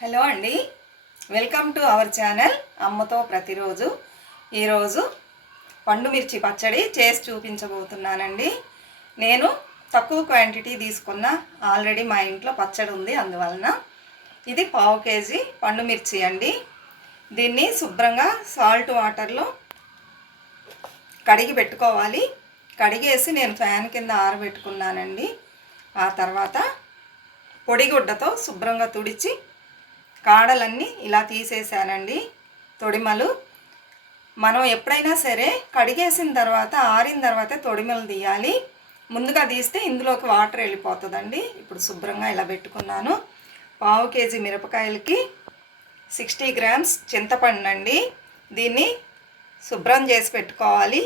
Hello అండి. Welcome to our channel అమ్మతో ప్రతిరోజు. ఈరోజు పండు మిర్చి పచ్చడి చేసి చూపించబోతున్నానండి. నేను తక్కువ క్వాంటిటీ తీసుకున్న ఆల్రెడీ మా ఇంట్లో పచ్చడి ఉంది అందువలన. ఇది పావు కేజీ పండు మిర్చి అండి. దీన్ని శుభ్రంగా సాల్ట్ వాటర్లో కడిగి పెట్టుకోవాలి. కడిగేసి నేను ఫ్యాన్ కింద ఆరబెట్టుకున్నానండి. ఆ తర్వాత పొడిగుడ్డతో శుభ్రంగా తుడిచి కాడలన్నీ ఇలా తీసేసానండి తొడిమలు. మనం ఎప్పుడైనా సరే కడిగేసిన తర్వాత ఆరిన తర్వాత తొడిమలు తీయాలి. ముందుగా తీస్తే ఇందులోకి వాటర్ వెళ్ళిపోతుందండి. ఇప్పుడు శుభ్రంగా ఇలా పెట్టుకున్నాను. పావు కేజీ మిరపకాయలకి సిక్స్టీ గ్రామ్స్ చింతపండు అండి దీన్ని శుభ్రం చేసి పెట్టుకోవాలి.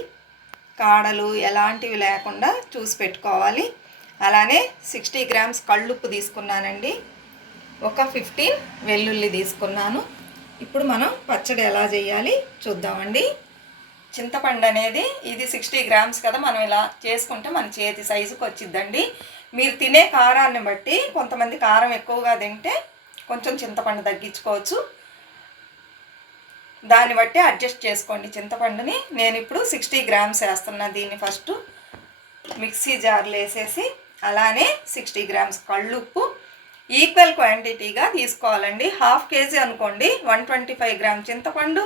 కాడలు ఎలాంటివి లేకుండా చూసి పెట్టుకోవాలి. అలానే సిక్స్టీ గ్రామ్స్ కళ్ళుప్పు తీసుకున్నానండి. ఒక ఫిఫ్టీన్ వెల్లుల్లి తీసుకున్నాను. ఇప్పుడు మనం పచ్చడి ఎలా చేయాలి చూద్దామండి. చింతపండు అనేది ఇది సిక్స్టీ గ్రామ్స్ కదా మనం ఇలా చేసుకుంటే మన చేతి సైజుకి వచ్చిద్దండి. మీరు తినే కారాన్ని బట్టి కొంతమంది కారం ఎక్కువగా తింటే కొంచెం చింతపండు తగ్గించుకోవచ్చు. దాన్ని బట్టి అడ్జస్ట్ చేసుకోండి చింతపండుని. నేను ఇప్పుడు సిక్స్టీ గ్రామ్స్ వేస్తున్నా దీన్ని ఫస్ట్ మిక్సీ జార్లు వేసేసి అలానే సిక్స్టీ గ్రామ్స్ కళ్ళుప్పు ఈక్వల్ క్వాంటిటీగా తీసుకోవాలండి. హాఫ్ కేజీ అనుకోండి వన్ ట్వంటీ ఫైవ్ గ్రామ్ చింతపండు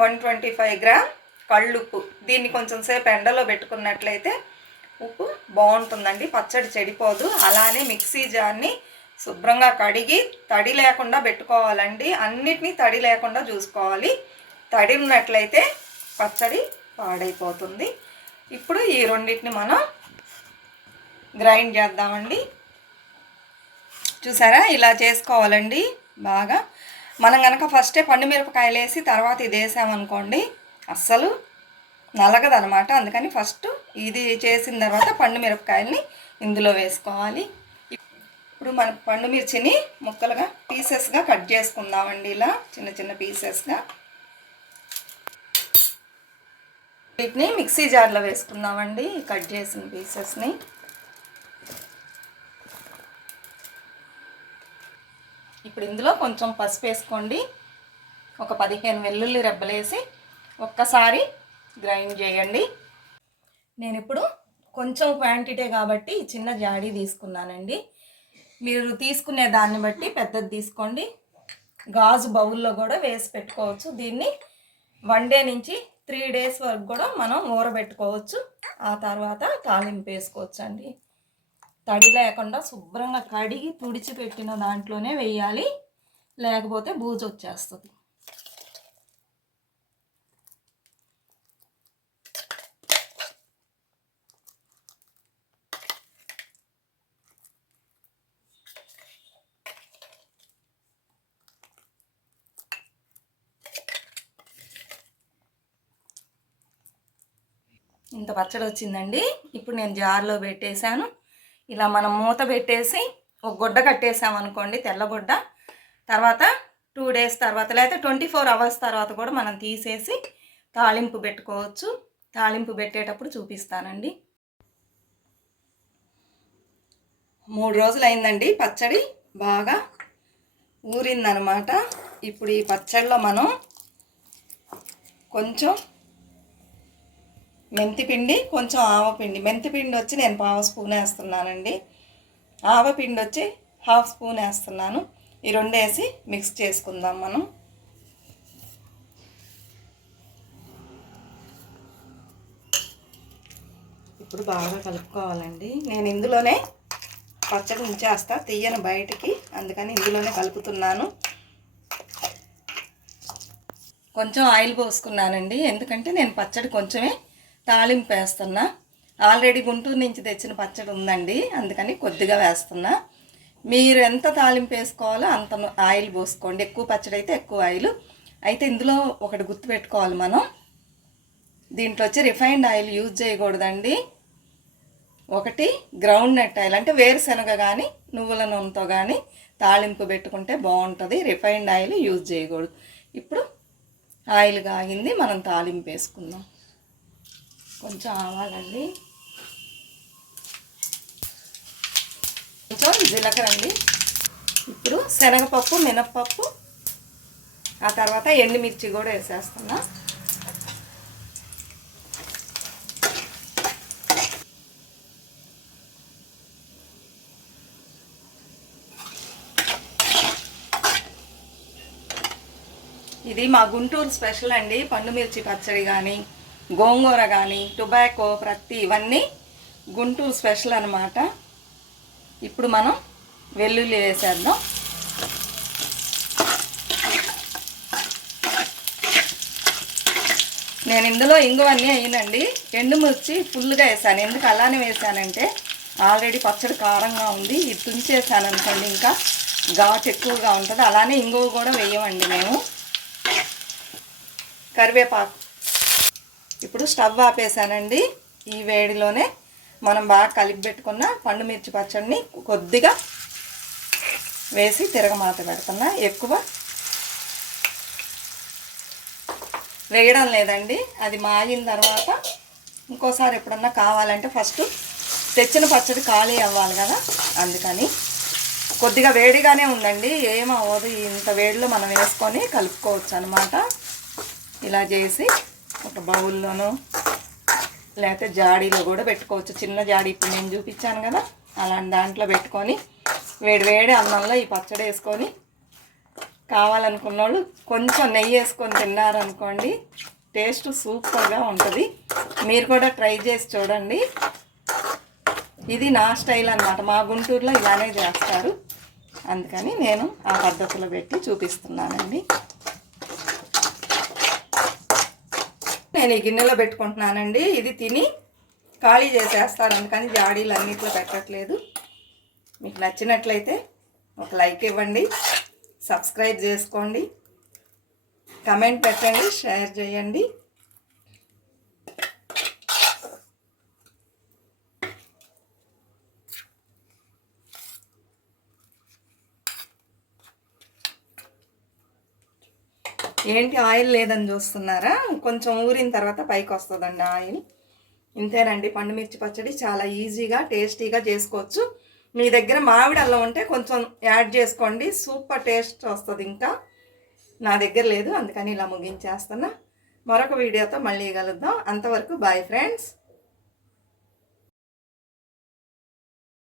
వన్ ట్వంటీ ఫైవ్ గ్రామ్ కళ్ళుప్పు. దీన్ని కొంచెం సేపు ఎండలో పెట్టుకున్నట్లయితే ఉప్పు బాగుంటుందండి పచ్చడి చెడిపోదు. అలానే మిక్సీ జార్ని శుభ్రంగా కడిగి తడి లేకుండా పెట్టుకోవాలండి. అన్నిటినీ తడి లేకుండా చూసుకోవాలి. తడి ఉన్నట్లయితే పచ్చడి పాడైపోతుంది. ఇప్పుడు ఈ రెండింటిని మనం గ్రైండ్ చేద్దామండి. చూసారా? ఇలా చేసుకోవాలండి. బాగా. మనం కనుక ఫస్టే పండు మిరపకాయలు వేసి తర్వాత ఇది వేసామనుకోండి అస్సలు నలగదనమాట. అందుకని ఫస్ట్ ఇది చేసిన తర్వాత పండు మిరపకాయల్ని ఇందులో వేసుకోవాలి. ఇప్పుడు మన పండు మిర్చిని ముక్కలుగా పీసెస్గా కట్ చేసుకుందామండి ఇలా చిన్న చిన్న పీసెస్గా. వీటిని మిక్సీ జార్లో వేసుకుందామండి కట్ చేసిన పీసెస్ని. ఇప్పుడు ఇందులో కొంచెం పసుపు వేసుకోండి. ఒక పదిహేను వెల్లుల్లి రెబ్బలేసి ఒక్కసారి గ్రైండ్ చేయండి. నేను ఇప్పుడు కొంచెం క్వాంటిటీ కాబట్టి చిన్న జాడీ తీసుకున్నానండి. మీరు తీసుకునే దాన్ని బట్టి పెద్దది తీసుకోండి. గాజు బౌల్లో కూడా వేసి పెట్టుకోవచ్చు. దీన్ని వన్ డే నుంచి త్రీ డేస్ వరకు కూడా మనం ఊరబెట్టుకోవచ్చు ఆ తర్వాత తాలింపు వేసుకోవచ్చు అండి తడి లేకుండా శుభ్రంగా కడిగి తుడిచిపెట్టిన దాంట్లోనే వేయాలి. లేకపోతే బూజు వచ్చేస్తుంది. ఇంత పచ్చడి వచ్చిందండి. ఇప్పుడు నేను జార్లో పెట్టేశాను. ఇలా మనం మూత పెట్టేసి ఒక గుడ్డ కట్టేసామనుకోండి తెల్లగుడ్డ తర్వాత టూ డేస్ తర్వాత లేకపోతే ట్వంటీ ఫోర్ అవర్స్ తర్వాత కూడా మనం తీసేసి తాళింపు పెట్టుకోవచ్చు. తాళింపు పెట్టేటప్పుడు చూపిస్తానండి. మూడు రోజులు అయిందండి పచ్చడి బాగా ఊరిందనమాట. ఇప్పుడు ఈ పచ్చడిలో మనం కొంచెం మెంతిపిండి కొంచెం ఆవపిండి. మెంతిపిండి వచ్చి నేను పావు స్పూన్ వేస్తున్నానండి. ఆవపిండి వచ్చి హాఫ్ స్పూన్ వేస్తున్నాను. ఈ రెండు వేసి మిక్స్ చేసుకుందాం మనం. ఇప్పుడు బాగా కలుపుకోవాలండి. నేను ఇందులోనే పచ్చడి ఉంచేస్తా. తీయను బయటికి. అందుకని ఇందులోనే కలుపుతున్నాను. కొంచెం ఆయిల్ పోసుకున్నానండి. ఎందుకంటే నేను పచ్చడి కొంచెమే తాలింపు వేస్తున్నా. ఆల్రెడీ గుంటూరు నుంచి తెచ్చిన పచ్చడి ఉందండి. అందుకని కొద్దిగా వేస్తున్నా. మీరు ఎంత తాలింపు వేసుకోవాలో అంత ఆయిల్ పోసుకోండి. ఎక్కువ పచ్చడి అయితే ఎక్కువ ఆయిల్. అయితే ఇందులో ఒకటి గుర్తుపెట్టుకోవాలి మనం. దీంట్లో వచ్చి రిఫైన్డ్ ఆయిల్ యూజ్ చేయకూడదండి. ఒకటి గ్రౌండ్ నట్ ఆయిల్ అంటే వేరుశనగ కానీ నువ్వుల నూనెతో కానీ తాలింపు పెట్టుకుంటే బాగుంటుంది. రిఫైన్డ్ ఆయిల్ యూజ్ చేయకూడదు. ఇప్పుడు ఆయిల్ కాగింది మనం తాలింపు వేసుకుందాం. కొంచెం ఆవాలండి. కొంచెం జీలకర్ర అండి. ఇప్పుడు శనగపప్పు మినప్పప్పు ఆ తర్వాత ఎండుమిర్చి కూడా వేసేస్తున్నా. ఇది మా గుంటూరు స్పెషల్ అండి. పండుమిర్చి పచ్చడి కానీ గోంగూర కానీ టొబాకో ప్రతి ఇవన్నీ గుంటూరు స్పెషల్ అనమాట ఇప్పుడు మనం వెల్లుల్లి వేసేద్దాం. నేను ఇందులో ఇంగువన్నీ అయినండి ఎండుమిర్చి ఫుల్గా వేసాను. ఎందుకు అలానే వేసానంటే ఆల్రెడీ పచ్చడి కారంగా ఉంది. ఇది తుంచేసాను అనుకోండి ఇంకా ఘాటు ఎక్కువగా ఉంటుంది. అలానే ఇంగువ కూడా వేయమండి మేము. కరివేపాకు. ఇప్పుడు స్టవ్ ఆపేసానండి. ఈ వేడిలోనే మనం బాగా కలిపి పెట్టుకున్న పండు మిర్చి పచ్చడిని కొద్దిగా వేసి తిరగమాత పెడుతున్నా. ఎక్కువ వేయడం లేదండి. అది మాగిన తర్వాత ఇంకోసారి ఎప్పుడన్నా కావాలంటే ఫస్ట్ తెచ్చిన పచ్చడి ఖాళీ అవ్వాలి కదా అందుకని కొద్దిగా వేడిగానే ఉందండి. ఏమవ్వదు ఇంత వేడిలో మనం వేసుకొని కలుపుకోవచ్చు అనమాట ఇలా చేసి బౌల్లోనో లేకపోతే జాడీలో కూడా పెట్టుకోవచ్చు. చిన్న జాడీ ఇప్పుడు నేను చూపించాను కదా అలాంటి దాంట్లో పెట్టుకొని వేడివేడి అన్నంలో ఈ పచ్చడి వేసుకొని కావాలనుకున్న వాళ్ళు కొంచెం నెయ్యి వేసుకొని తిన్నారనుకోండి టేస్ట్ సూపర్గా ఉంటుంది. మీరు కూడా ట్రై చేసి చూడండి. ఇది నా స్టైల్ అన్నమాట. మా గుంటూరులో ఇలానే చేస్తారు. అందుకని నేను ఆ పద్ధతిలో పెట్టి చూపిస్తున్నానండి. నేను ఈ గిన్నెలో పెట్టుకుంటున్నానండి. ఇది తిని ఖాళీ చేసేస్తారు అందుకని జాడీలు అన్నిట్లో పెట్టట్లేదు. మీకు నచ్చినట్లయితే ఒక లైక్ ఇవ్వండి. సబ్స్క్రైబ్ చేసుకోండి. కమెంట్ పెట్టండి. షేర్ చేయండి. ఏంటి ఆయిల్ లేదని చూస్తున్నారా? కొంచెం ఊరిన తర్వాత పైకి వస్తుందండి ఆయిల్. ఇంతేనండి పండుమిర్చి పచ్చడి చాలా ఈజీగా టేస్టీగా చేసుకోవచ్చు. మీ దగ్గర మామిడి అల్లం ఉంటే కొంచెం యాడ్ చేసుకోండి సూపర్ టేస్ట్ వస్తుంది ఇంకా. నా దగ్గర లేదు అందుకని ఇలా ముగించేస్తున్నా. మరొక వీడియోతో మళ్ళీ కలుద్దాం. అంతవరకు బాయ్ ఫ్రెండ్స్.